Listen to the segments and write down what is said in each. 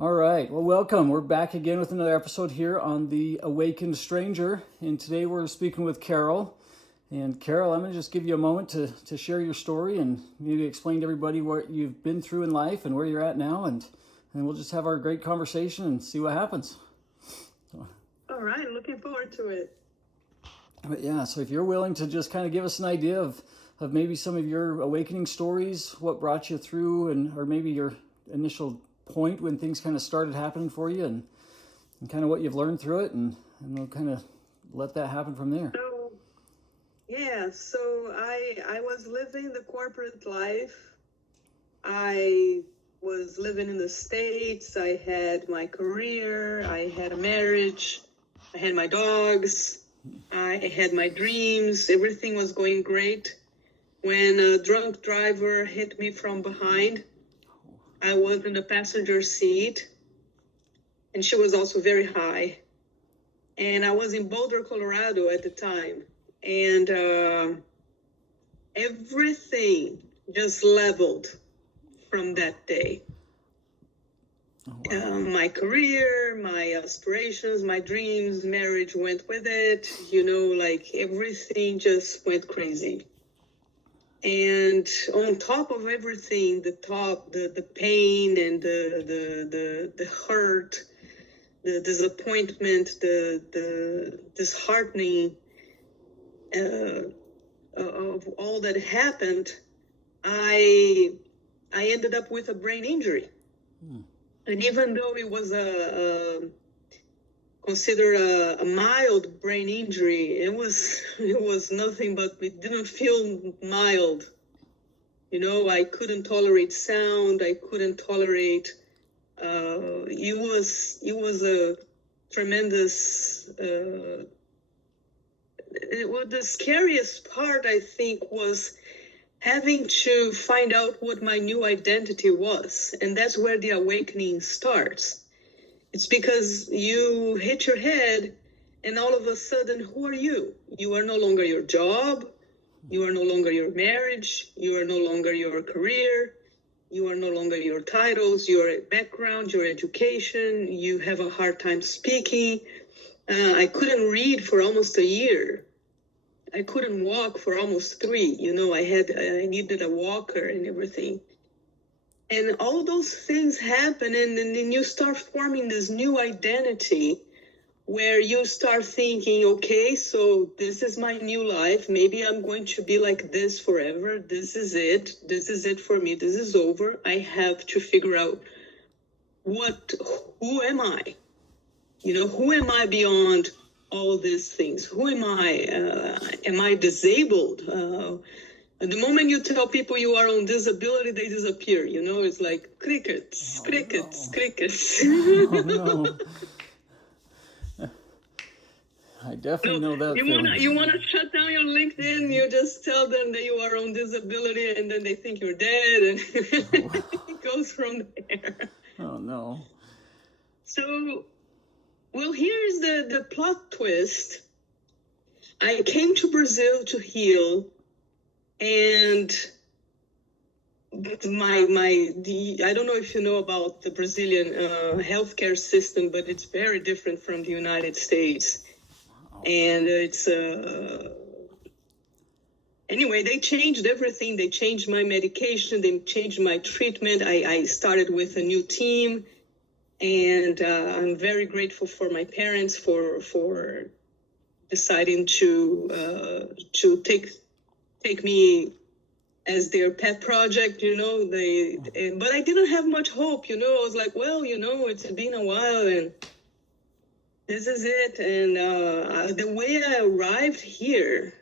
All right. Well, welcome. We're back again with another episode here on The Awakened Stranger. And today we're speaking with Carol. And Carol, I'm going to just give you a moment to share your story and maybe explain to everybody what you've been through in life and where you're at now. And we'll just have our great conversation and see what happens. All right. Looking forward to it. But yeah, so if you're willing to just kind of give us an idea of maybe some of your awakening stories, what brought you through, and or maybe your initial point when things kind of started happening for you, and kind of what you've learned through it, and we'll kind of let that happen from there. So I was living the corporate life. I was living in the States. I had my career. I had a marriage. I had my dogs. I had my dreams. Everything was going great when a drunk driver hit me from behind. I was in the passenger seat, and she was also very high. And I was in Boulder, Colorado at the time. And everything just leveled from that day. Oh, wow. My career, my aspirations, my dreams, marriage went with it. Like everything just went crazy. And on top of everything, the pain and the hurt, the disappointment, the disheartening of all that happened, I ended up with a brain injury. And even though it was considered a mild brain injury, it was nothing but, it didn't feel mild. I couldn't tolerate sound. I couldn't tolerate. It was a tremendous. The scariest part, I think, was having to find out what my new identity was. And that's where the awakening starts. It's because you hit your head and all of a sudden, who are you? You are no longer your job. You are no longer your marriage. You are no longer your career. You are no longer your titles, your background, your education. You have a hard time speaking. I couldn't read for almost a year. I couldn't walk for almost 3. I needed a walker and everything. And all those things happen, and then you start forming this new identity where you start thinking, okay, so this is my new life. Maybe I'm going to be like this forever. This is it. This is it for me. This is over. I have to figure out who am I? Who am I beyond all these things? Who am I? Am I disabled? The moment you tell people you are on disability, they disappear. It's like crickets. Oh, crickets. Oh, no. I definitely know that feeling. You wanna shut down your LinkedIn? You just tell them that you are on disability, and then they think you're dead, and it goes from there. Oh no. So, well, here's the plot twist. I came to Brazil to heal, and I don't know if you know about the Brazilian healthcare system, but it's very different from the United States. And it's anyway, they changed everything. They changed my medication. They changed my treatment. I started with a new team, and I'm very grateful for my parents for deciding to take me as their pet project. But I didn't have much hope. I was like, well, it's been a while, and this is it. And the way I arrived here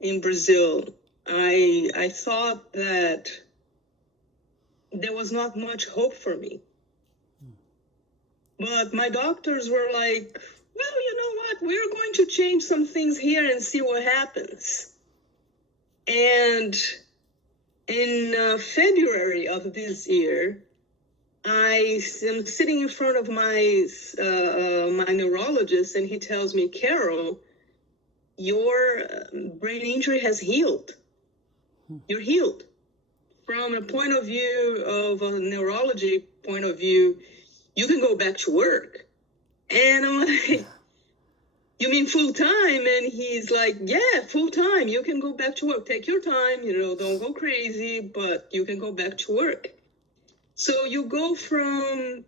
in Brazil, I thought that there was not much hope for me. But my doctors were like, well, you know what? We're going to change some things here and see what happens. And in February of this year, I am sitting in front of my neurologist, and he tells me, Carol, your brain injury has healed. You're healed. From a point of view of a neurology point of view, you can go back to work. And I'm like, you mean full time? And he's like, yeah, full time. You can go back to work. Take your time, don't go crazy, but you can go back to work. So you go from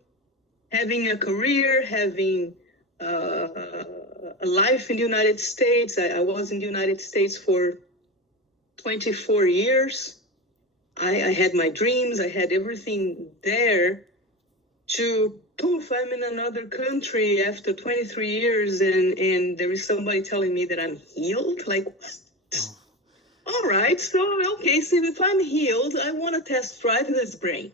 having a career, having a life in the United States. I was in the United States for 24 years. I had my dreams. I had everything there. To poof, I'm in another country after 23 years, and there is somebody telling me that I'm healed. Like, what? All right, so if I'm healed, I want to test drive this brain.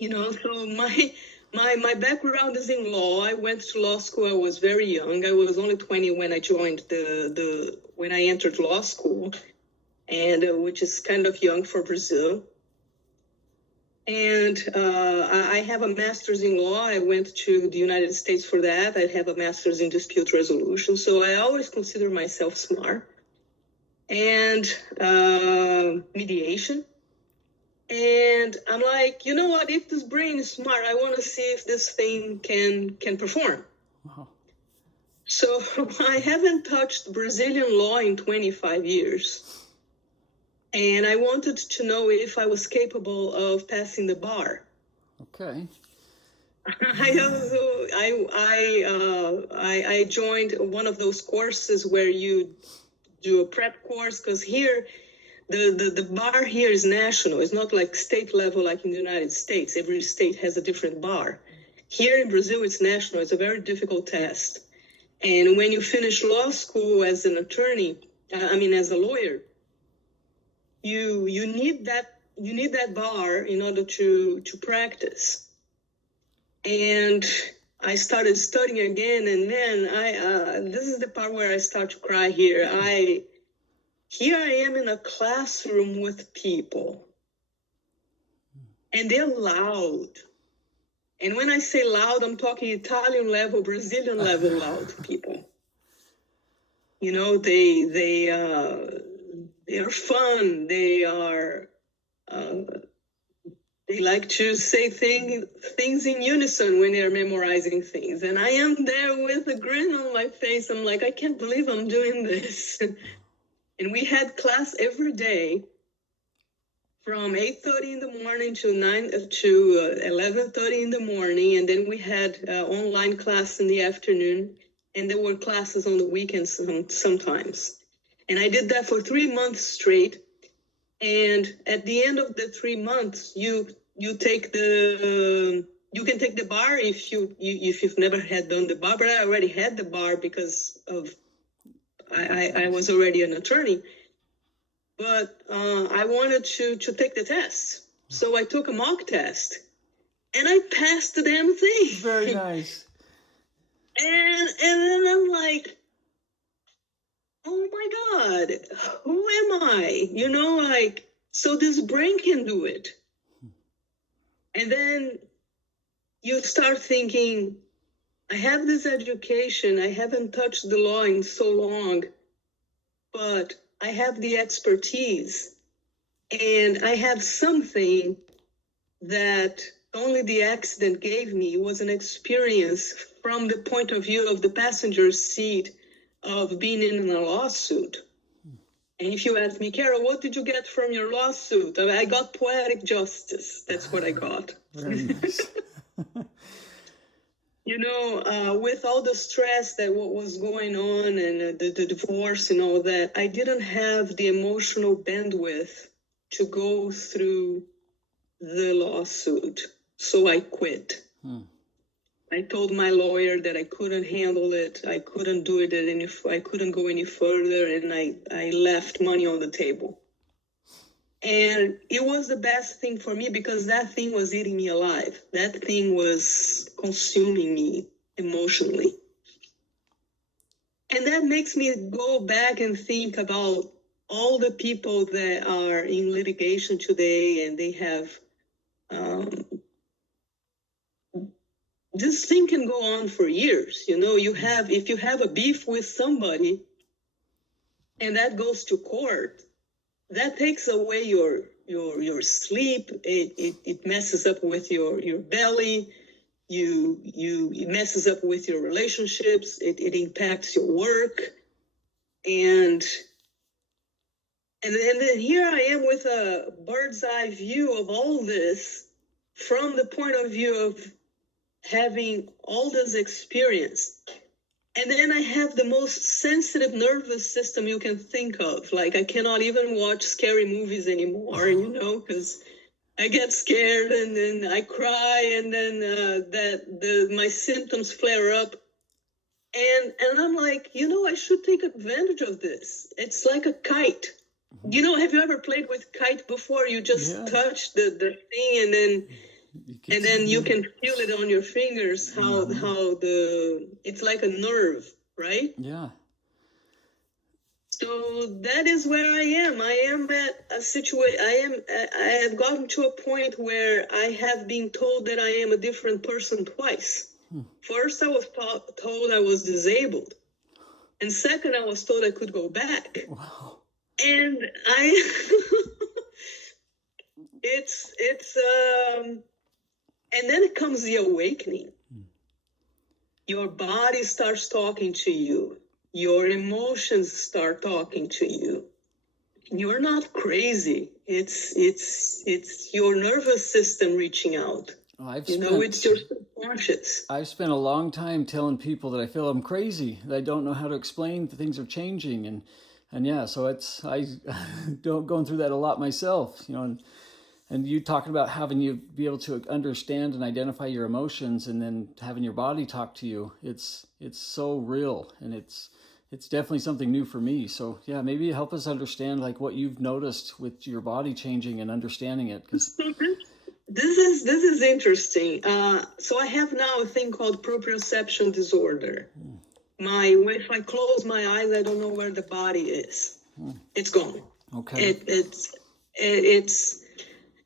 So my background is in law. I went to law school. I was very young. I was only 20 when I joined when I entered law school, and which is kind of young for Brazil. And I have a master's in law. I went to the United States for that. I have a master's in dispute resolution. So I always consider myself smart. And mediation. And I'm like, you know what? If this brain is smart, I want to see if this thing can perform. Wow. So I haven't touched Brazilian law in 25 years. And I wanted to know if I was capable of passing the bar. Okay. I joined one of those courses where you do a prep course, because here, the bar here is national. It's not like state level like in the United States. Every state has a different bar. Here in Brazil, it's national. It's a very difficult test. And when you finish law school as an attorney, as a lawyer, you need that bar in order to practice. And I started studying again, and then this is the part where I start to cry here. Here I am in a classroom with people, and they're loud. And when I say loud, I'm talking Italian level, Brazilian level loud people. They are fun. They are, they like to say things in unison when they're memorizing things. And I am there with a grin on my face. I'm like, I can't believe I'm doing this. And we had class every day from 8:30 in the morning to 11:30 in the morning. And then we had online class in the afternoon. And there were classes on the weekends sometimes. And I did that for 3 months straight. And at the end of the 3 months, you can take the bar if you've never had done the bar. But I already had the bar because of I was already an attorney. But I wanted to take the test, so I took a mock test, and I passed the damn thing. Very nice. And then I'm like, oh my God, who am I? So this brain can do it. And then you start thinking, I have this education. I haven't touched the law in so long, but I have the expertise, and I have something that only the accident gave me. It was an experience from the point of view of the passenger seat of being in a lawsuit. And if you ask me, Carol, what did you get from your lawsuit? I got poetic justice. That's what I got. Very nice. With all the stress that what was going on and the divorce and all that, I didn't have the emotional bandwidth to go through the lawsuit. So I quit. I told my lawyer that I couldn't handle it. I couldn't do it I couldn't go any further, and I left money on the table. And it was the best thing for me because that thing was eating me alive. That thing was consuming me emotionally. And that makes me go back and think about all the people that are in litigation today, and they have, this thing can go on for years. If you have a beef with somebody and that goes to court, that takes away your sleep. It messes up with your belly. it messes up with your relationships. It impacts your work. And then here I am with a bird's eye view of all this from the point of view of having all this experience. And then I have the most sensitive nervous system you can think of. Like, I cannot even watch scary movies anymore, because I get scared and then I cry, and then my symptoms flare up. And I'm like, I should take advantage of this. It's like a kite. Have you ever played with kite before? You just touch the thing, and then you can feel it on your fingers. How it's like a nerve, right? Yeah. So that is where I am. I am at a situation. I have gotten to a point where I have been told that I am a different person twice. First, I was told I was disabled, and second, I was told I could go back. Wow. And and then it comes the awakening. Your body starts talking to you. Your emotions start talking to you. You're not crazy. It's your nervous system reaching out. It's your subconscious. I've spent a long time telling people that I feel I'm crazy, that I don't know how to explain that things are changing, and yeah, so I going through that a lot myself, and you talking about having you be able to understand and identify your emotions, and then having your body talk to you. It's so real, and it's definitely something new for me. So yeah, maybe help us understand like what you've noticed with your body changing and understanding it. This is interesting. So I have now a thing called proprioception disorder. If I close my eyes, I don't know where the body is. It's gone. Okay. It's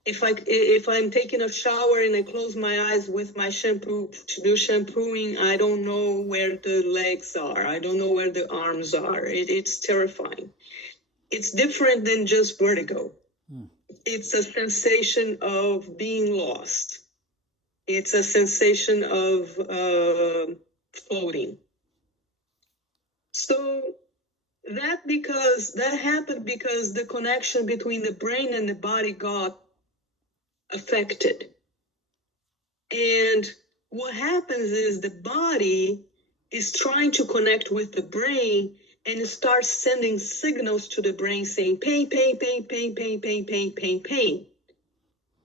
if I'm taking a shower and I close my eyes with my shampoo to do shampooing, I don't know where the legs are. I don't know where the arms are. It's terrifying. It's different than just vertigo. It's a sensation of being lost. It's a sensation of floating. So that happened because the connection between the brain and the body got affected. And what happens is the body is trying to connect with the brain, and it starts sending signals to the brain saying pain, pain, pain, pain, pain, pain, pain, pain, pain.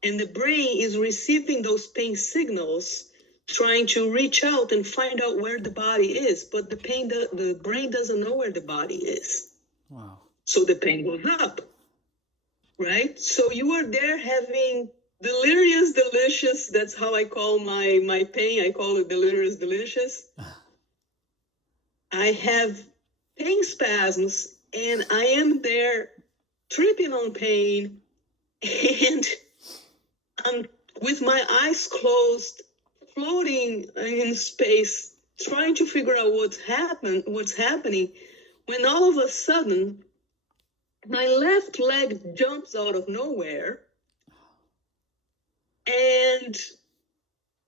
And the brain is receiving those pain signals, trying to reach out and find out where the body is, but the brain doesn't know where the body is. Wow. So the pain goes up, right? So you are there having delirious delicious. That's how I call my pain. I call it delirious delicious. I have pain spasms, and I am there tripping on pain, and I'm with my eyes closed, floating in space, trying to figure out what's happening, when all of a sudden my left leg jumps out of nowhere, and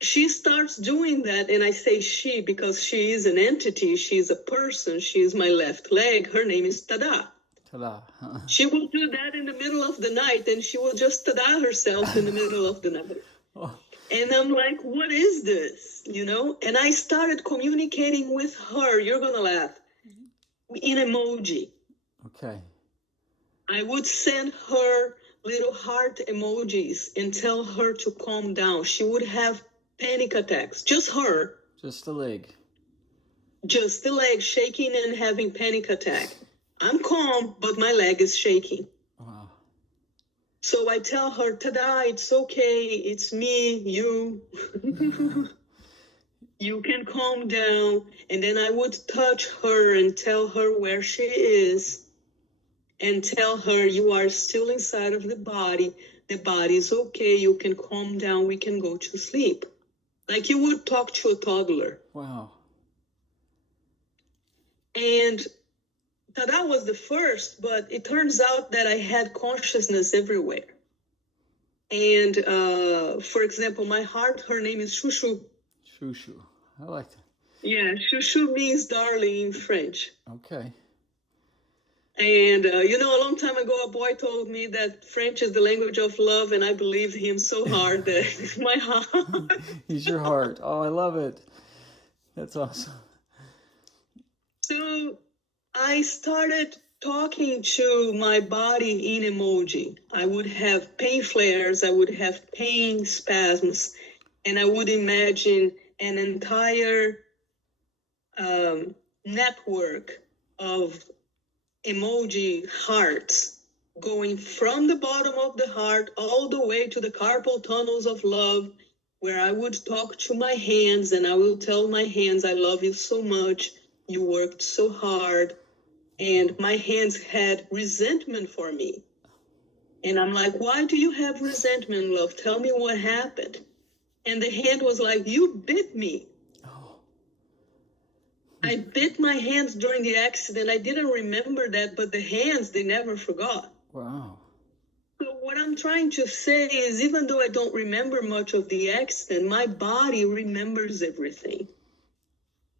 she starts doing that. And I say she because she is an entity, she's a person, she's my left leg. Her name is Tada. Ta-da. She will do that in the middle of the night, and she will just tada herself in the middle of the night. Oh. And I'm like, what is this? And I started communicating with her. You're going to laugh. In emoji. Okay. I would send her little heart emojis and tell her to calm down. She would have panic attacks. Just her. Just the leg. Just the leg shaking and having panic attack. I'm calm, but my leg is shaking. Wow. So I tell her, tada, it's okay. It's me, you. You can calm down. And then I would touch her and tell her where she is. And tell her, you are still inside of the body. The body is okay. You can calm down. We can go to sleep. Like you would talk to a toddler. Wow. And that was the first, but it turns out that I had consciousness everywhere. And for example, my heart, her name is Shushu. Chouchou. I like that. Yeah, chouchou means darling in French. Okay. And, a long time ago, a boy told me that French is the language of love, and I believed him so hard that my heart. He's your heart. Oh, I love it. That's awesome. So I started talking to my body in emoji. I would have pain flares, I would have pain spasms, and I would imagine an entire network of emoji hearts going from the bottom of the heart all the way to the carpal tunnels of love, where I would talk to my hands and I will tell my hands, I love you so much. You worked so hard. And my hands had resentment for me. And I'm like, why do you have resentment, love? Tell me what happened. And the hand was like, you bit me. I bit my hands during the accident. I didn't remember that, but the hands, they never forgot. Wow. So what I'm trying to say is, even though I don't remember much of the accident, my body remembers everything.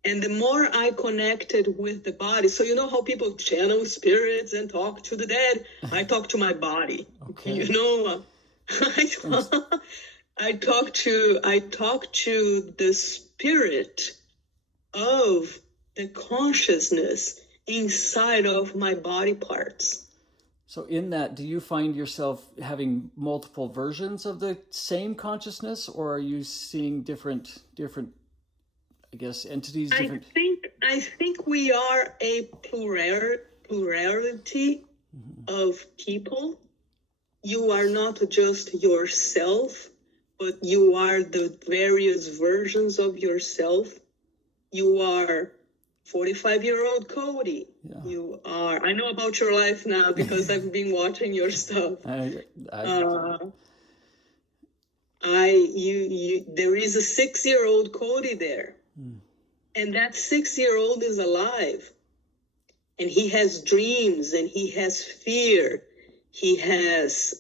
And the more I connected with the body, so you know how people channel spirits and talk to the dead? I talk to my body. Okay. I talk to the spirit of the consciousness inside of my body parts. So in that, do you find yourself having multiple versions of the same consciousness, or are you seeing different, I guess, entities? Different... I think we are a plurality of people. You are not just yourself, but you are the various versions of yourself. You are 45-year-old Cody. Yeah. You are. I know about your life now because I've been watching your stuff. There is a 6-year-old Cody there, and that 6-year-old is alive, and he has dreams, and he has fear. He has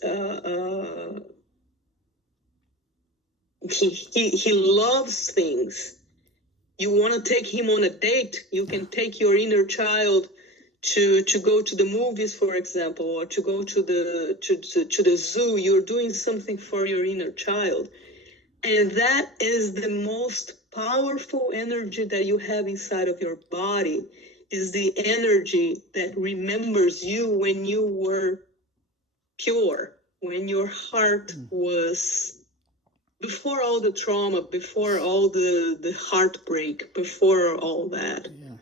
he loves things. You want to take him on a date, you can take your inner child to go to the movies, for example, or to go to the zoo. You're doing something for your inner child. And that is the most powerful energy that you have inside of your body, is the energy that remembers you when you were pure, when your heart was... before all the trauma, before all the heartbreak, before all that. Yeah.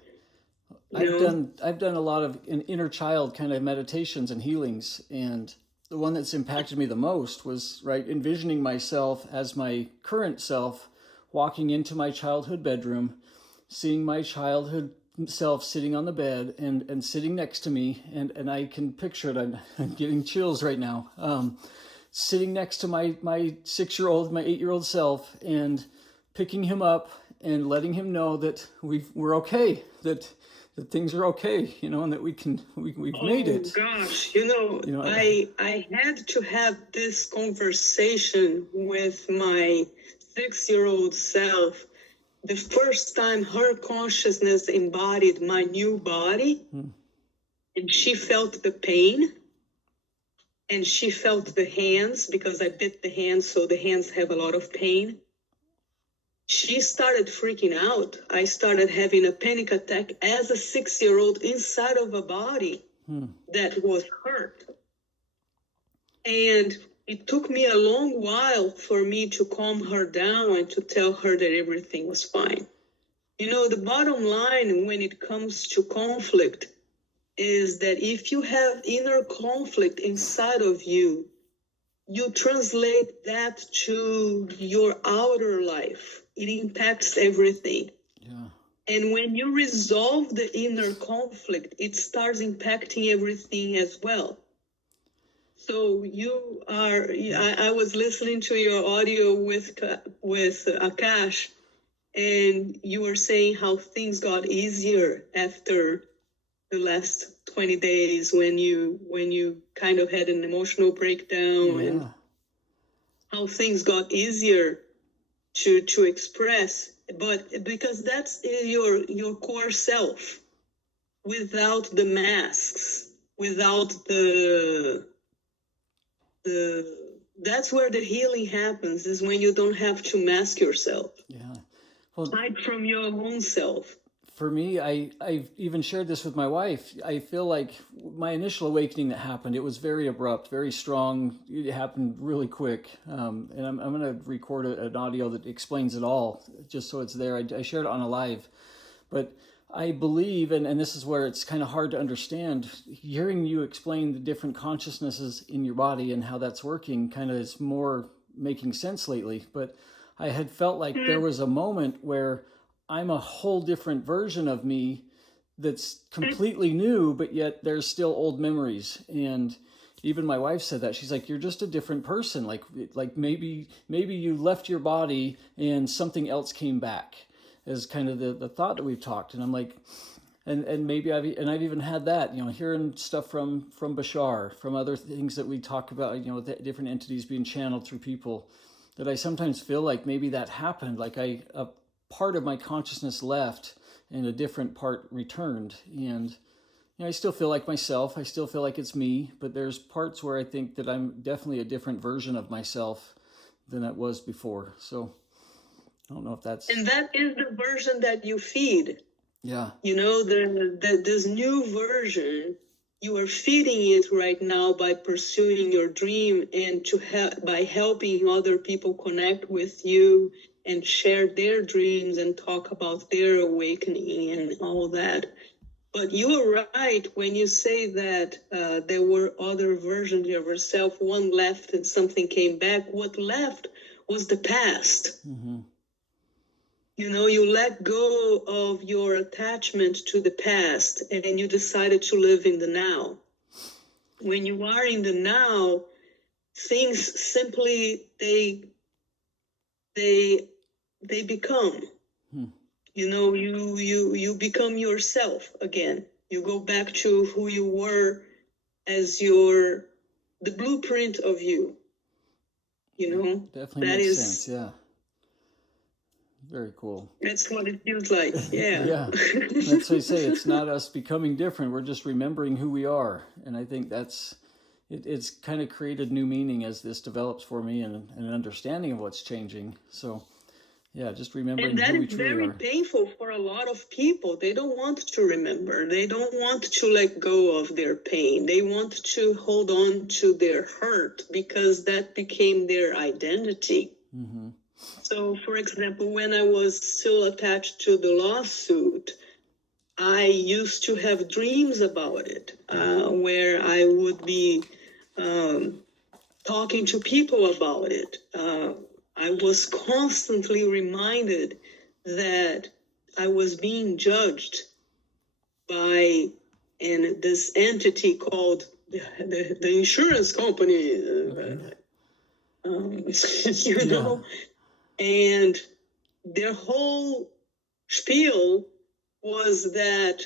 I've done a lot of inner child kind of meditations and healings, and the one that's impacted me the most was envisioning myself as my current self, walking into my childhood bedroom, seeing my childhood self sitting on the bed and sitting next to me, and I can picture it. I'm getting chills right now. Sitting next to my 6-year-old, my 8-year-old self, and picking him up and letting him know that we're okay, that things are okay, and that we've made it. Oh gosh, I had to have this conversation with my 6-year-old self the first time her consciousness embodied my new body, and she felt the pain. And she felt the hands, because I bit the hands, so the hands have a lot of pain. She started freaking out. I started having a panic attack as a 6-year-old inside of a body that was hurt. And it took me a long while for me to calm her down and to tell her that everything was fine. The bottom line when it comes to conflict is that if you have inner conflict inside of you, you translate that to your outer life. It impacts everything. Yeah. And when you resolve the inner conflict, it starts impacting everything as well. So I was listening to your audio with Akash, and you were saying how things got easier after the last 20 days when you kind of had an emotional breakdown, and how things got easier to express. but because that's your core self, without the masks, without the that's where the healing happens, is when you don't have to mask yourself. Yeah. Well, Hide from your own self. for me, I've even shared this with my wife. I feel like my initial awakening that happened, it was very abrupt, very strong. It happened really quick. And I'm going to record an audio that explains it all, just so it's there. I shared it on a live. But I believe, and this is where it's kind of hard to understand, hearing you explain the different consciousnesses in your body and how that's working kind of is more making sense lately. But I had felt like there was a moment where I'm a whole different version of me that's completely new, but yet there's still old memories. And even my wife said that. She's like, you're just a different person. Like maybe you left your body and something else came back, is kind of the thought that we've talked. And I'm like, and maybe I've even had that, hearing stuff from Bashar, from other things that we talk about, the different entities being channeled through people, that I sometimes feel like maybe that happened. Like a part of my consciousness left and a different part returned. And I still feel like myself. I still feel like it's me, but there's parts where I think that I'm definitely a different version of myself than it was before. So I don't know if that's... And that is the version that you feed. Yeah. This new version, you are feeding it right now by pursuing your dream and by helping other people connect with you and share their dreams and talk about their awakening and all that. But you are right when you say that there were other versions of yourself, one left and something came back. What left was the past. Mm-hmm. You let go of your attachment to the past and you decided to live in the now. When you are in the now, things simply, they become. You become yourself again. You go back to who you were as the blueprint of you. Definitely that makes is sense. Yeah. Very cool. That's what it feels like. Yeah. Yeah. That's what I say. It's not us becoming different. We're just remembering who we are. And I think it's kind of created new meaning as this develops for me, and an understanding of what's changing. So yeah, just remembering and that who we is truly very are. painful for a lot of people. They don't want to remember. They don't want to let go of their pain. They want to hold on to their hurt because that became their identity. Mm-hmm. So, for example, when I was still attached to the lawsuit, I used to have dreams about it, where I would be talking to people about it. I was constantly reminded that I was being judged by this entity called the insurance company. Yeah. And their whole spiel was that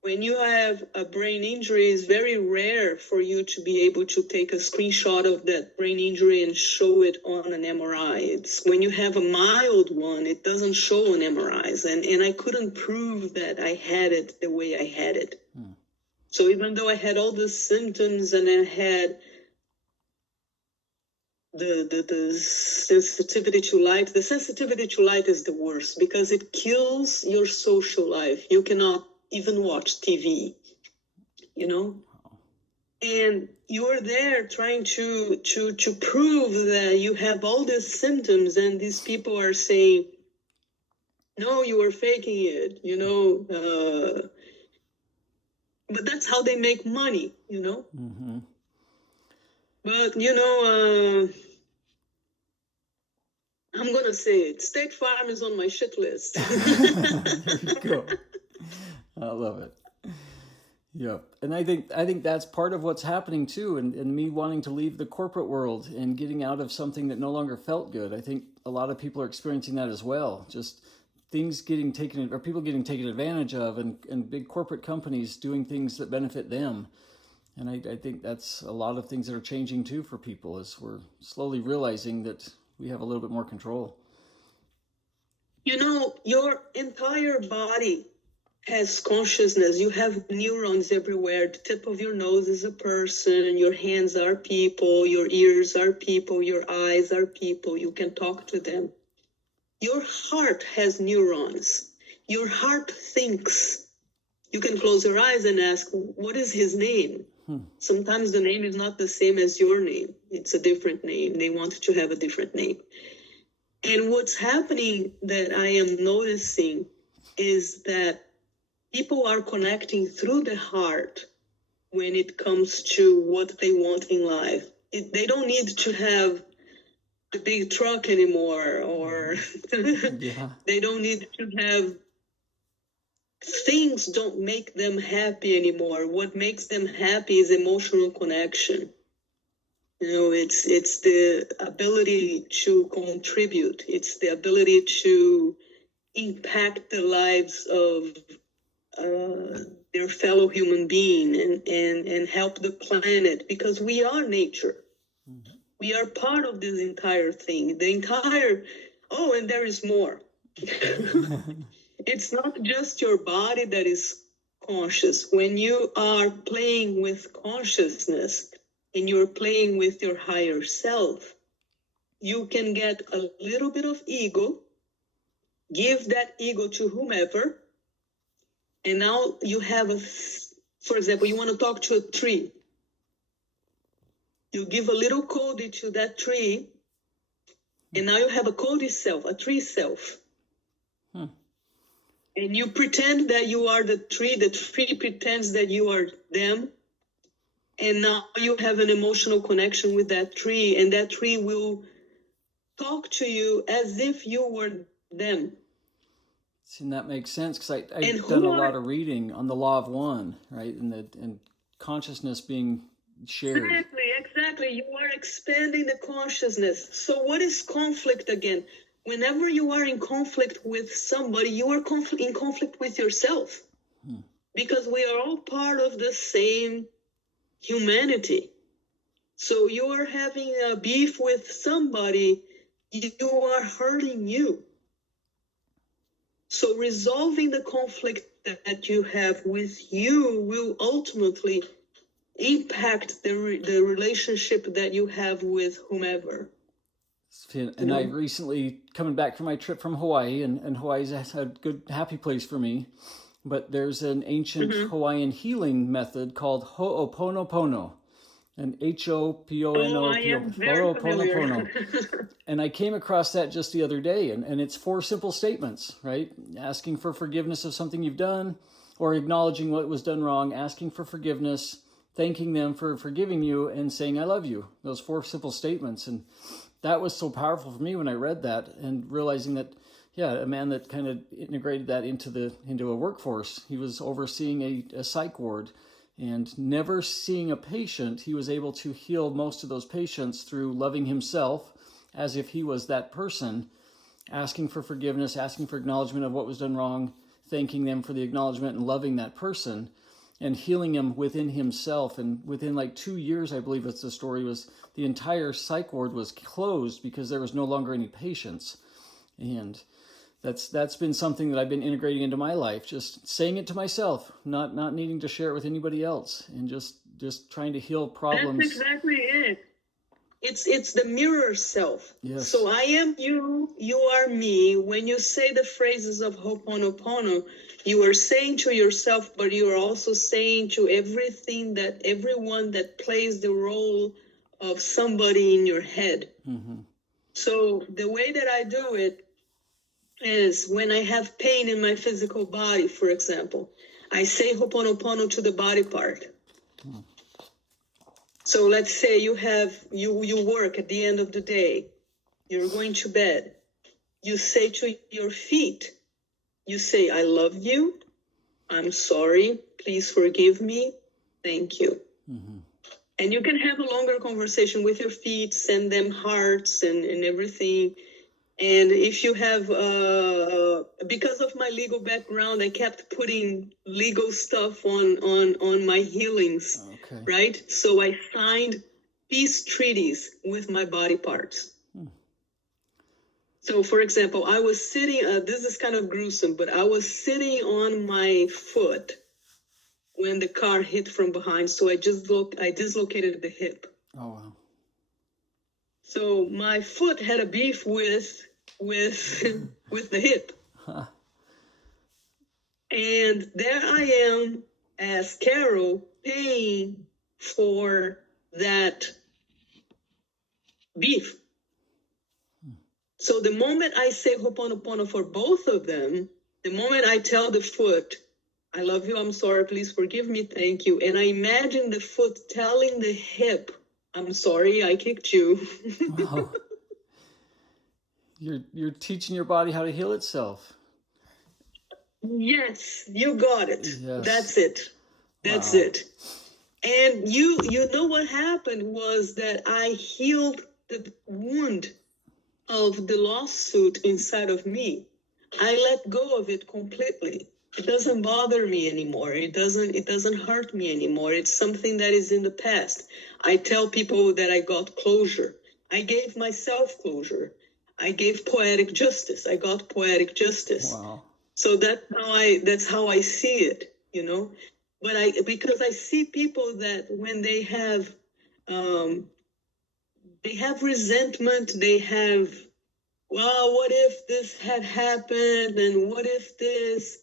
when you have a brain injury, it's very rare for you to be able to take a screenshot of that brain injury and show it on an MRI. It's when you have a mild one, it doesn't show on MRIs. And I couldn't prove that I had it the way I had it. So even though I had all the symptoms and I had the sensitivity to light. The sensitivity to light is the worst because it kills your social life. You cannot even watch TV, and you're there trying to prove that you have all these symptoms, and these people are saying, no, you are faking it, but that's how they make money, Mm-hmm. But, I'm going to say it. State Farm is on my shit list. There you go. I love it. Yep. And I think that's part of what's happening too, and me wanting to leave the corporate world and getting out of something that no longer felt good. I think a lot of people are experiencing that as well. Just things getting taken, or people getting taken advantage of, and big corporate companies doing things that benefit them. And I think that's a lot of things that are changing too for people, as we're slowly realizing that we have a little bit more control. Your entire body has consciousness. You have neurons everywhere. The tip of your nose is a person, your hands are people, your ears are people, your eyes are people. You can talk to them. Your heart has neurons. Your heart thinks. You can close your eyes and ask, what is his name? Sometimes the name is not the same as your name. It's a different name. They want to have a different name. And what's happening that I am noticing is that people are connecting through the heart when it comes to what they want in life. They don't need to have the big truck anymore, or they don't need to have things. Don't make them happy anymore. What makes them happy is emotional connection. It's the ability to contribute. It's the ability to impact the lives of their fellow human being and help the planet, because we are nature. Mm-hmm. We are part of this entire thing. And there is more. It's not just your body that is conscious. When you are playing with consciousness and you're playing with your higher self, you can get a little bit of ego, give that ego to whomever, and now you have for example, you want to talk to a tree. You give a little code to that tree, and now you have a code self, a tree self. And you pretend that you are the tree pretends that you are them, and now you have an emotional connection with that tree, and that tree will talk to you as if you were them. See, and that makes sense, because I've done a lot of reading on the law of one, right? And consciousness being shared. Exactly. You are expanding the consciousness. So what is conflict again? Whenever you are in conflict with somebody, you are in conflict with yourself. Because we are all part of the same humanity. So you are having a beef with somebody, you are hurting you. So resolving the conflict that you have with you will ultimately impact the relationship that you have with whomever. And I recently, coming back from my trip from Hawaii, and Hawaii's a good, happy place for me, but there's an ancient Hawaiian healing method called Ho'oponopono, and Ho'oponopono. And I came across that just the other day, and it's 4 simple statements, right? Asking for forgiveness of something you've done, or acknowledging what was done wrong, asking for forgiveness, thanking them for forgiving you, and saying I love you. Those 4 simple statements. And that was so powerful for me when I read that, and realizing that, a man that kind of integrated that into a workforce. He was overseeing a psych ward, and never seeing a patient, he was able to heal most of those patients through loving himself as if he was that person, asking for forgiveness, asking for acknowledgement of what was done wrong, thanking them for the acknowledgement, and loving that person, and healing him within himself. And within like 2 years, I believe it's the story, was the entire psych ward was closed because there was no longer any patients. And that's been something that I've been integrating into my life, just saying it to myself, not needing to share it with anybody else, and just trying to heal problems. That's exactly it. It's the mirror self. Yes. So I am you, you are me. When you say the phrases of Ho'oponopono, you are saying to yourself, but you are also saying to everyone that plays the role of somebody in your head. Mm-hmm. So the way that I do it is when I have pain in my physical body, for example, I say Ho'oponopono to the body part. Mm. So let's say you work at the end of the day, you're going to bed. You say to your feet, you say, I love you, I'm sorry, please forgive me, thank you. Mm-hmm. And you can have a longer conversation with your feet, send them hearts and everything. And if you have, because of my legal background, I kept putting legal stuff on my healings, okay. Right? So I signed peace treaties with my body parts. So, for example, I was sitting, this is kind of gruesome, but I was sitting on my foot when the car hit from behind. So I dislocated the hip. Oh, wow. So my foot had a beef with with the hip. And there I am as Carol paying for that beef. So the moment I say Ho'oponopono for both of them, the moment I tell the foot, I love you, I'm sorry, please forgive me, thank you. And I imagine the foot telling the hip, I'm sorry, I kicked you. Wow. You're teaching your body how to heal itself. Yes, you got it. Yes. That's it. That's Wow. it. And you know what happened was that I healed the wound of the lawsuit inside of me. I let go of it completely. It doesn't bother me anymore. It doesn't hurt me anymore. It's something that is in the past. I tell people that I got closure. I gave myself closure. I gave poetic justice. I got poetic justice. Wow. So that's how I see it, you know. But because I see people that when they have resentment, they have, well, what if this had happened, and what if this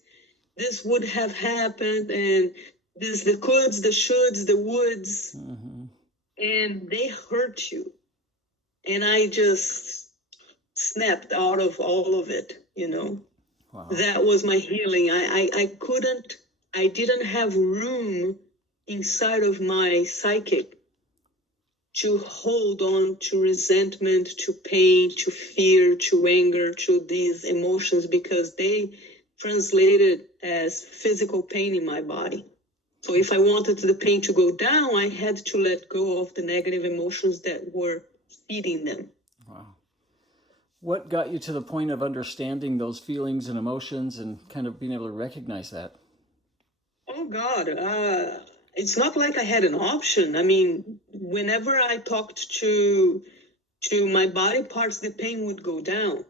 would have happened, and this, the coulds, the shoulds, the woulds, and they hurt you. And I just snapped out of all of it, you know. Wow. That was my healing. I didn't have room inside of my psychic to hold on to resentment, to pain, to fear, to anger, to these emotions, because they translated as physical pain in my body. So if I wanted the pain to go down, I had to let go of the negative emotions that were feeding them. Wow. What got you to the point of understanding those feelings and emotions and kind of being able to recognize that? Oh God, it's not like I had an option. I mean, whenever I talked to my body parts, the pain would go down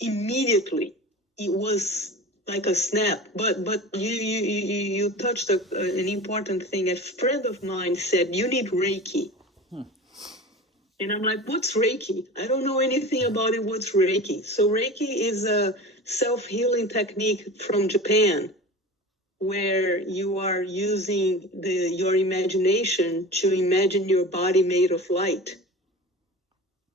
immediately. It was like a snap. But you touched an important thing. A friend of mine said, you need Reiki. And I'm like, what's Reiki? I don't know anything about it. What's Reiki? So Reiki is a self-healing technique from Japan, where you are using your imagination to imagine your body made of light.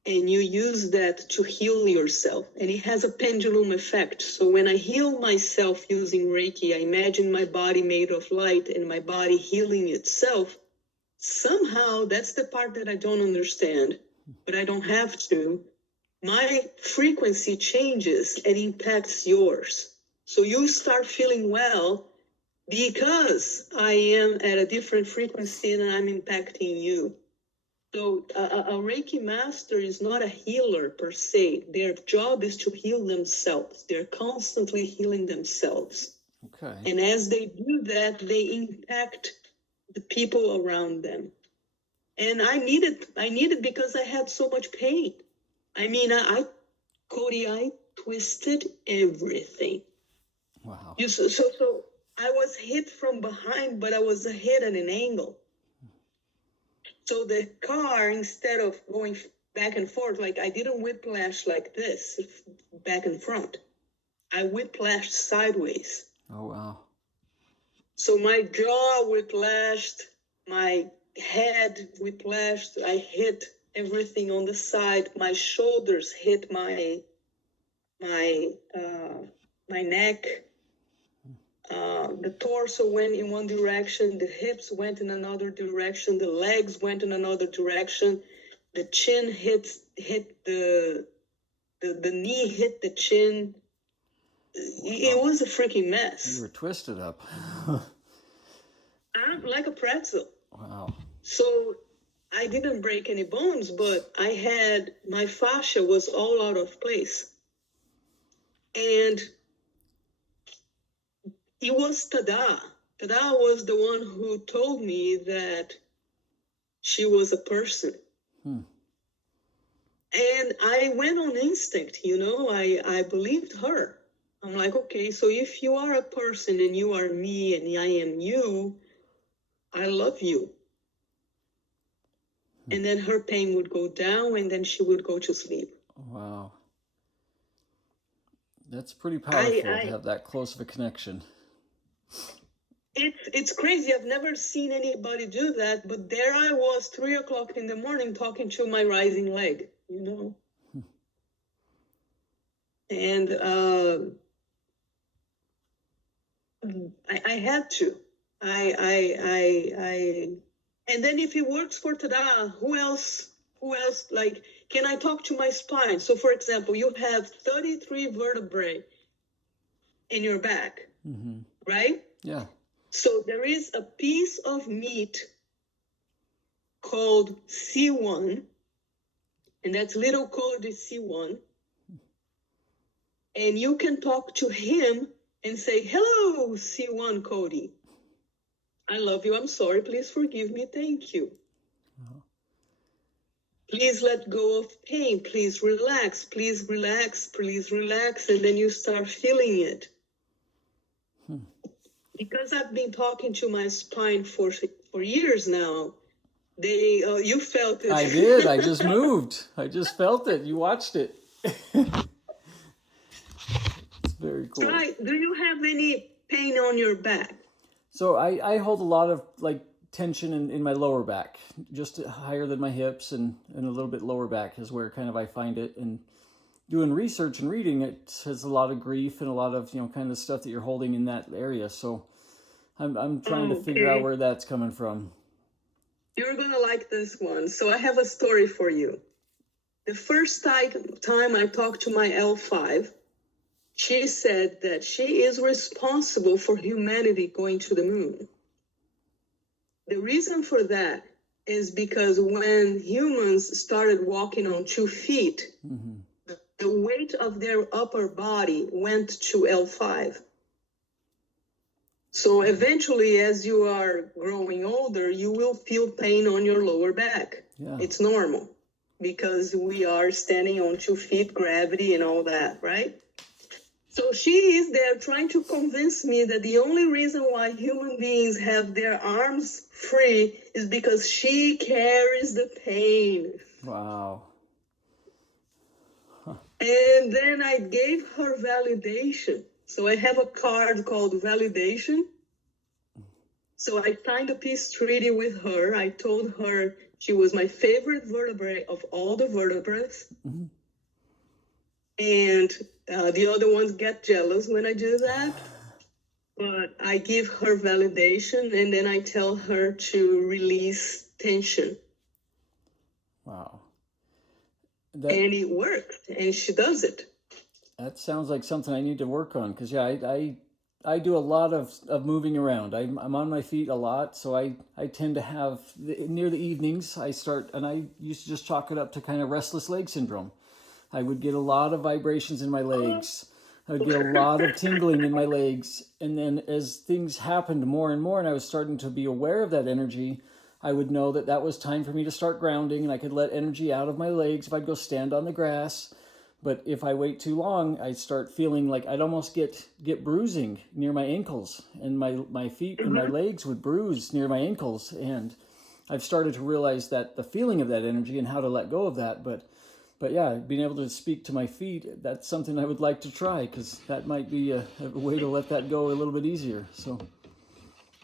And you use that to heal yourself. And it has a pendulum effect. So when I heal myself using Reiki, I imagine my body made of light and my body healing itself. Somehow, that's the part that I don't understand, but I don't have to. My frequency changes and impacts yours. So you start feeling well because I am at a different frequency and I'm impacting you. So a Reiki master is not a healer per se. Their job is to heal themselves. They're constantly healing themselves. Okay. And as they do that, they impact the people around them. And I needed because I had so much pain. I mean, Cody, I twisted everything. Wow. So I was hit from behind, but I was hit at an angle. So the car, instead of going back and forth, like I didn't whiplash like this, back and front. I whiplashed sideways. Oh, wow. So my jaw whiplashed, my head whiplashed, I hit everything on the side. My shoulders hit my neck. The torso went in one direction, the hips went in another direction, the legs went in another direction, the chin hit the knee hit the chin. It was a freaking mess. You were twisted up. I'm like a pretzel. Wow. So I didn't break any bones, but I had, my fascia was all out of place. And it was Tada. Tada was the one who told me that she was a person. And I went on instinct, I believed her. I'm like, okay, so if you are a person and you are me and I am you, I love you. And then her pain would go down and then she would go to sleep. Wow. That's pretty powerful to have that close of a connection. It's crazy. I've never seen anybody do that, but there I was, 3 o'clock in the morning, talking to my rising leg, And I had to. And then if it works for Tada, who else, like, can I talk to my spine? So for example, you have 33 vertebrae in your back, right? Yeah. So there is a piece of meat called C1, and that's little Cody C1. And you can talk to him and say, hello, C1 Cody. I love you. I'm sorry. Please forgive me. Thank you. Oh. Please let go of pain. Please relax. Please relax. Please relax. And then you start feeling it. Because I've been talking to my spine for years now, you felt it. I did. I just moved. I just felt it. You watched it. It's very cool. Right. Do you have any pain on your back? So I hold a lot of like tension in my lower back, just higher than my hips, and a little bit lower back is where kind of I find it. And doing research and reading, it has a lot of grief and a lot of kind of stuff that you're holding in that area. So I'm trying to figure out where that's coming from. You're gonna like this one. So I have a story for you. The first time I talked to my L5, she said that she is responsible for humanity going to the moon. The reason for that is because when humans started walking on 2 feet, the weight of their upper body went to L5. So eventually, as you are growing older, you will feel pain on your lower back. Yeah. It's normal because we are standing on 2 feet, gravity and all that, right? So she is there trying to convince me that the only reason why human beings have their arms free is because she carries the pain. Wow. Huh. And then I gave her validation. So I have a card called validation. So I signed a peace treaty with her. I told her she was my favorite vertebrae of all the vertebrae. And the other ones get jealous when I do that. But I give her validation, and then I tell her to release tension. Wow. And it works, and she does it. That sounds like something I need to work on, because I do a lot of moving around. I'm on my feet a lot, so I tend to have, near the evenings, I start, and I used to just chalk it up to kind of restless leg syndrome. I would get a lot of vibrations in my legs. I would get a lot of tingling in my legs. And then as things happened more and more, and I was starting to be aware of that energy, I would know that that was time for me to start grounding, and I could let energy out of my legs if I'd go stand on the grass. But if I wait too long, I start feeling like I'd almost get bruising near my ankles, and my feet and my legs would bruise near my ankles. And I've started to realize that the feeling of that energy and how to let go of that. But yeah, being able to speak to my feet, that's something I would like to try, because that might be a way to let that go a little bit easier. So,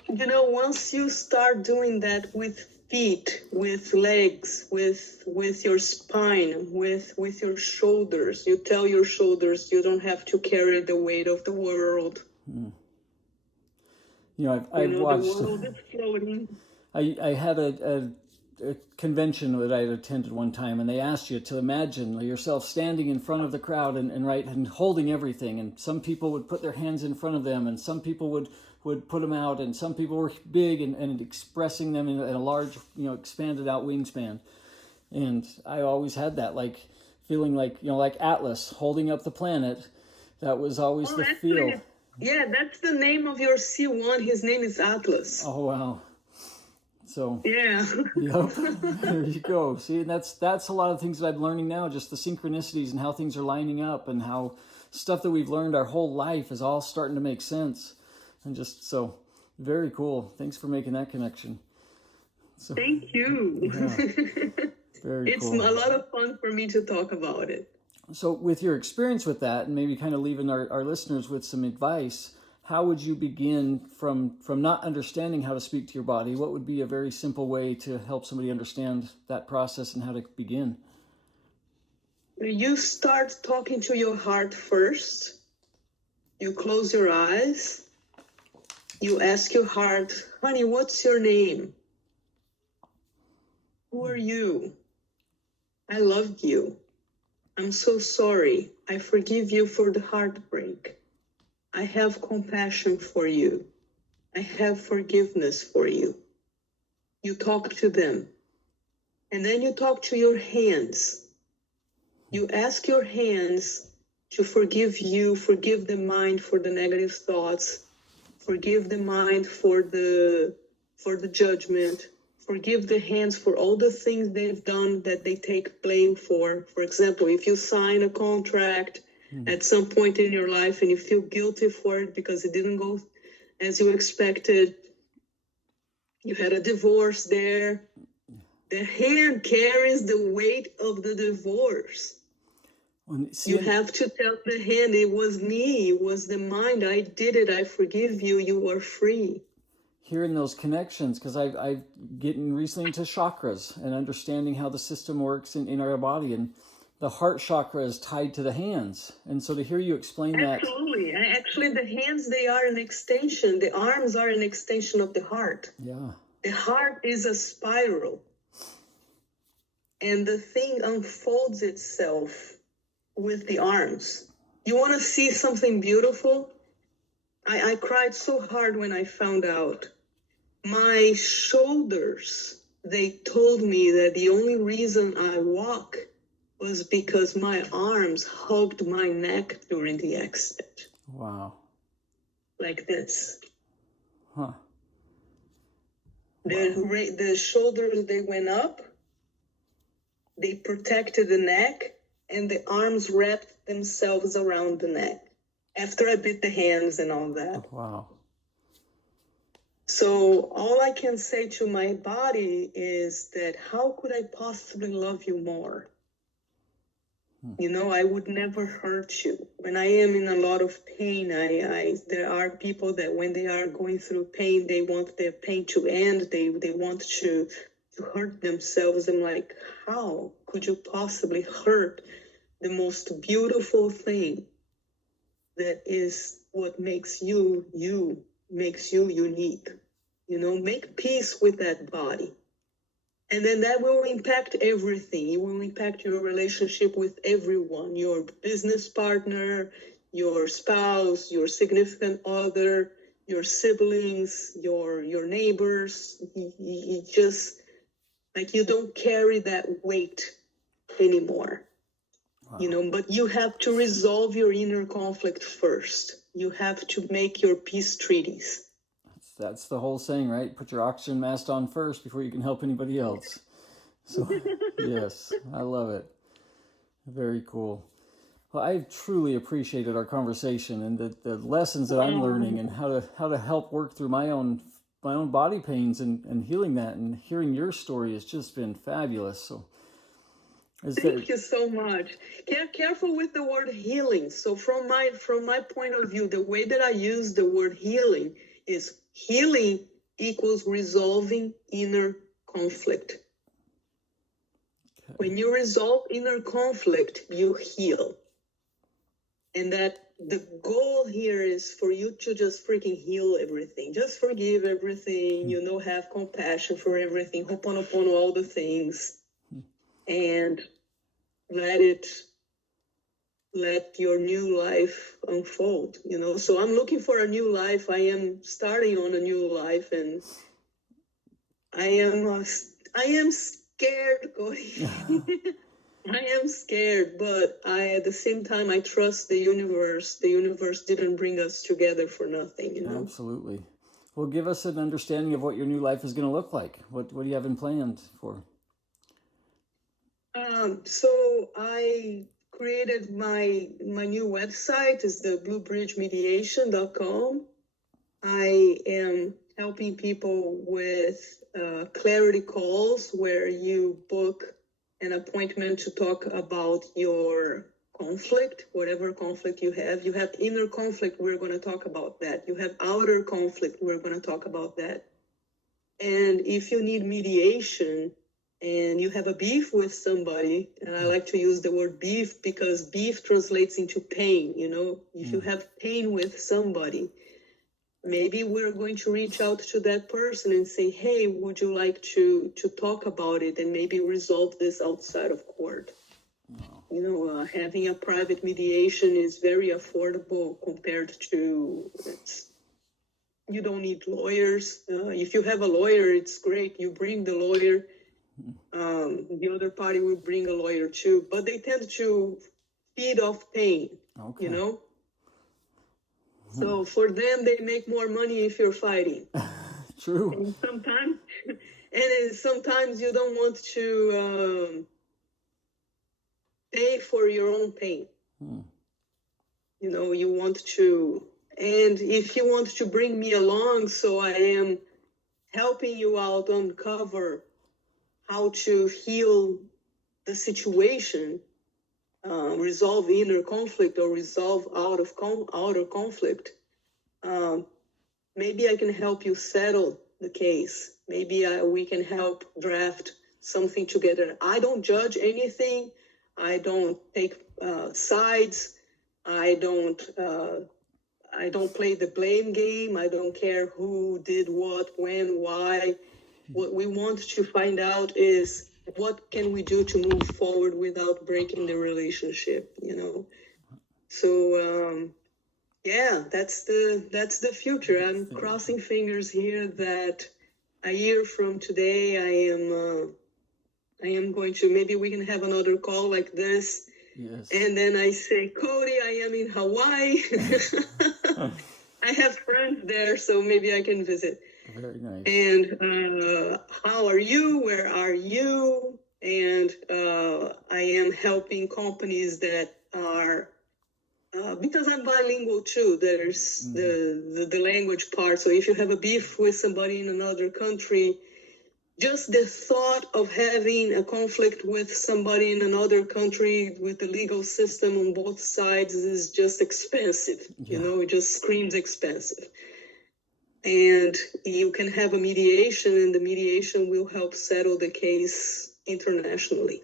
once you start doing that with feet, with legs, with your spine, with your shoulders, you tell your shoulders you don't have to carry the weight of the world. I've watched. The world is floating. I had a convention that I had attended one time, and they asked you to imagine yourself standing in front of the crowd and holding everything. And some people would put their hands in front of them, and some people would put them out, and some people were big and expressing them in a large, expanded out wingspan. And I always had that, like, feeling like, like Atlas holding up the planet. That was always the feel. Yeah, that's the name of your C1. His name is Atlas. Oh, wow. So Yeah. yep, there you go. See, and that's a lot of things that I'm learning now, just the synchronicities and how things are lining up and how stuff that we've learned our whole life is all starting to make sense. And just so very cool. Thanks for making that connection. So Thank you. yeah, very It's a cool. lot of fun for me to talk about it. So with your experience with that and maybe kind of leaving our listeners with some advice, how would you begin from not understanding how to speak to your body? What would be a very simple way to help somebody understand that process and how to begin? You start talking to your heart first. You close your eyes. You ask your heart, honey, what's your name? Who are you? I love you. I'm so sorry. I forgive you for the heartbreak. I have compassion for you. I have forgiveness for you. You talk to them. And then you talk to your hands. You ask your hands to forgive you, forgive the mind for the negative thoughts, forgive the mind for the judgment, forgive the hands for all the things they've done that they take blame for. For example, if you sign a contract at some point in your life and you feel guilty for it because it didn't go as you expected, you had a divorce there, the hand carries the weight of the divorce. You have to tell the hand, it was me, it was the mind, I did it, I forgive you, you are free. Hearing those connections, because I've getting recently into chakras and understanding how the system works in our body, and the heart chakra is tied to the hands. And so to hear you explain that. Absolutely. Actually, the hands, they are an extension. The arms are an extension of the heart. Yeah. The heart is a spiral. And the thing unfolds itself with the arms. You want to see something beautiful? I cried so hard when I found out. My shoulders, they told me that the only reason I walk was because my arms hugged my neck during the accident. Wow. Like this. Huh. Wow. The shoulders, they went up, they protected the neck, and the arms wrapped themselves around the neck after I bit the hands and all that. Wow. So all I can say to my body is that how could I possibly love you more? You know, I would never hurt you. When I am in a lot of pain, there are people that when they are going through pain, they want their pain to end. They want to hurt themselves. I'm like, how could you possibly hurt the most beautiful thing that is what makes you, makes you unique? You know, make peace with that body. And then that will impact everything. It will impact your relationship with everyone, your business partner, your spouse, your significant other, your siblings, your neighbors. You just, like, you don't carry that weight anymore. Wow. You know, but you have to resolve your inner conflict first. You have to make your peace treaties. That's the whole saying, right? Put your oxygen mask on first before you can help anybody else. So, yes, I love it. Very cool. Well, I've truly appreciated our conversation and the lessons that I'm learning and how to help work through my own body pains and healing that, and hearing your story has just been fabulous. So, thank you so much. Careful with the word healing. So from my point of view, the way that I use the word healing is healing equals resolving inner conflict. Okay. When you resolve inner conflict, you heal. And that the goal here is for you to just freaking heal everything. Just forgive everything, you know, have compassion for everything, ho'oponopono all the things, and let your new life unfold, you know. So I'm looking for a new life. I am starting on a new life, and I am scared, Cody. I am scared, but at the same time, I trust the universe. The universe didn't bring us together for nothing, you know. Absolutely. Well, give us an understanding of what your new life is going to look like. What do you have in planned for? So I created my new website is the bluebridgemediation.com. I am helping people with clarity calls where you book an appointment to talk about your conflict, whatever conflict you have. You have inner conflict, we're going to talk about that. You have outer conflict, we're going to talk about that. And if you need mediation and you have a beef with somebody, and I like to use the word beef because beef translates into pain, you know, if you have pain with somebody, maybe we're going to reach out to that person and say, hey, would you like to talk about it and maybe resolve this outside of court? You know, having a private mediation is very affordable compared to, you don't need lawyers. If you have a lawyer, it's great. You bring the lawyer. The other party will bring a lawyer too, but they tend to feed off pain, you know? So for them, they make more money if you're fighting. True. And sometimes you don't want to pay for your own pain. You know, you want to, and if you want to bring me along, so I am helping you out uncover how to heal the situation, resolve inner conflict or resolve outer conflict. Maybe I can help you settle the case. Maybe we can help draft something together. I don't judge anything. I don't take sides. I don't play the blame game. I don't care who did what, when, why. What we want to find out is what can we do to move forward without breaking the relationship, you know? So, yeah, that's the future. I'm crossing fingers here that a year from today, I am going to, maybe we can have another call like this. Yes. And then I say, Cody, I am in Hawaii. I have friends there, so maybe I can visit. Very nice. And how are you? Where are you? And I am helping companies that are, because I'm bilingual too, there's the language part. So if you have a beef with somebody in another country, just the thought of having a conflict with somebody in another country with the legal system on both sides is just expensive. You know, it just screams expensive. And you can have a mediation, and the mediation will help settle the case internationally.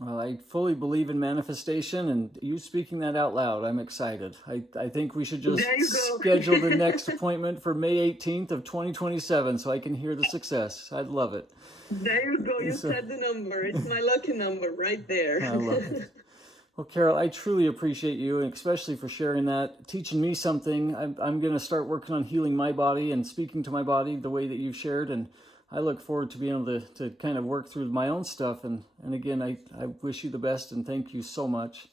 Well, I fully believe in manifestation, and you speaking that out loud, I'm excited. I think we should just schedule the next appointment for May 18th of 2027 so I can hear the success. I'd love it. There you go. You said the number. It's my lucky number right there. I love it. Well, Carol, I truly appreciate you, and especially for sharing that, teaching me something. I'm going to start working on healing my body and speaking to my body the way that you've shared, and I look forward to being able to kind of work through my own stuff. And again, I wish you the best, and thank you so much.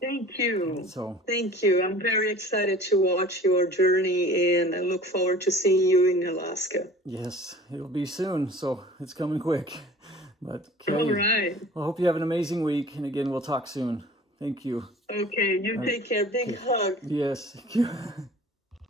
Thank you. Thank you. I'm very excited to watch your journey, and I look forward to seeing you in Alaska. Yes, it'll be soon, so it's coming quick. But okay. All right. Well, I hope you have an amazing week, and again, we'll talk soon. Thank you. Okay, you take care. Big hug. Yes, thank you.